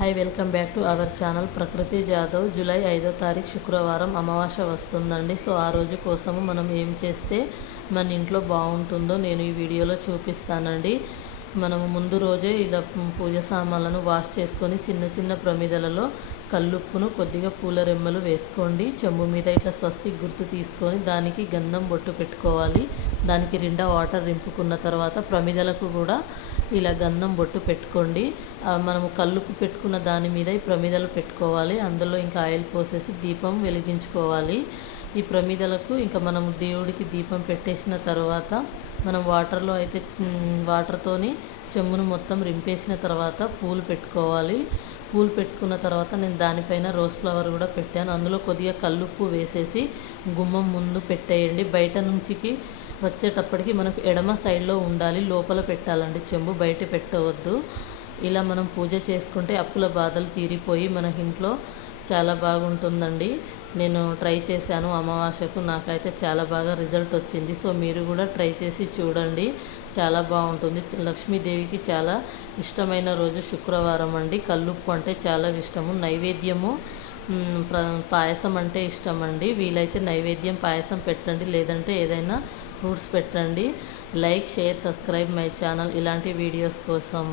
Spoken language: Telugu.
Hi, welcome back to our channel ప్రకృతి జాదవ్. జూలై 5వ తారీఖు శుక్రవారం అమావాస్య వస్తుందండి. సో ఆ రోజు కోసము మనం ఏం చేస్తే మన ఇంట్లో బాగుంటుందో నేను ఈ వీడియోలో చూపిస్తానండి. మనము ముందు రోజే ఇలా పూజ సామాన్లను వాష్ చేసుకొని చిన్న చిన్న ప్రమిదలలో కల్లుప్పును కొద్దిగా పూల రెమ్మలు వేసుకోండి. చెంబు మీద ఇట్లా స్వస్తిక్ గుర్తు తీసుకొని దానికి గంధం బొట్టు పెట్టుకోవాలి. దానికి నిండా వాటర్ రింపుకున్న తర్వాత ప్రమిదలకు కూడా ఇలా గంధం బొట్టు పెట్టుకోండి. మనము కల్లుపు పెట్టుకున్న దాని మీద ఈ ప్రమిదలు పెట్టుకోవాలి. అందులో ఇంకా ఆయిల్ పోసేసి దీపం వెలిగించుకోవాలి. ఈ ప్రమిదలకు ఇంకా మనం దేవుడికి దీపం పెట్టేసిన తర్వాత మనం వాటర్లో అయితే వాటర్తోని చెమ్మును మొత్తం రింపేసిన తర్వాత పూలు పెట్టుకోవాలి. పూలు పెట్టుకున్న తర్వాత నేను దానిపైన రోజ్ ఫ్లవర్ కూడా పెట్టాను. అందులో కొద్దిగా కల్లుప్పు వేసేసి గుమ్మం ముందు పెట్టేయండి. బయట నుంచికి వచ్చేటప్పటికి మనకు ఎడమ సైడ్లో ఉండాలి, లోపల పెట్టాలండి చెంబు, బయట పెట్టవద్దు. ఇలా మనం పూజ చేసుకుంటే అప్పుల బాధలు తీరిపోయి మన ఇంట్లో చాలా బాగుంటుందండి. నేను ట్రై చేశాను అమావాస్యకు, నాకైతే చాలా బాగా రిజల్ట్ వచ్చింది. సో మీరు కూడా ట్రై చేసి చూడండి, చాలా బాగుంటుంది. లక్ష్మీదేవికి చాలా ఇష్టమైన రోజు శుక్రవారం అండి. కల్లుప్పు అంటే చాలా ఇష్టము. నైవేద్యము పాయసం అంటే ఇష్టం అండి. వీలైతే నైవేద్యం పాయసం పెట్టండి, లేదంటే ఏదైనా ఫ్రూట్స్ పెట్టండి. Like, share, subscribe my channel ఇలాంటి వీడియోస్ కోసం.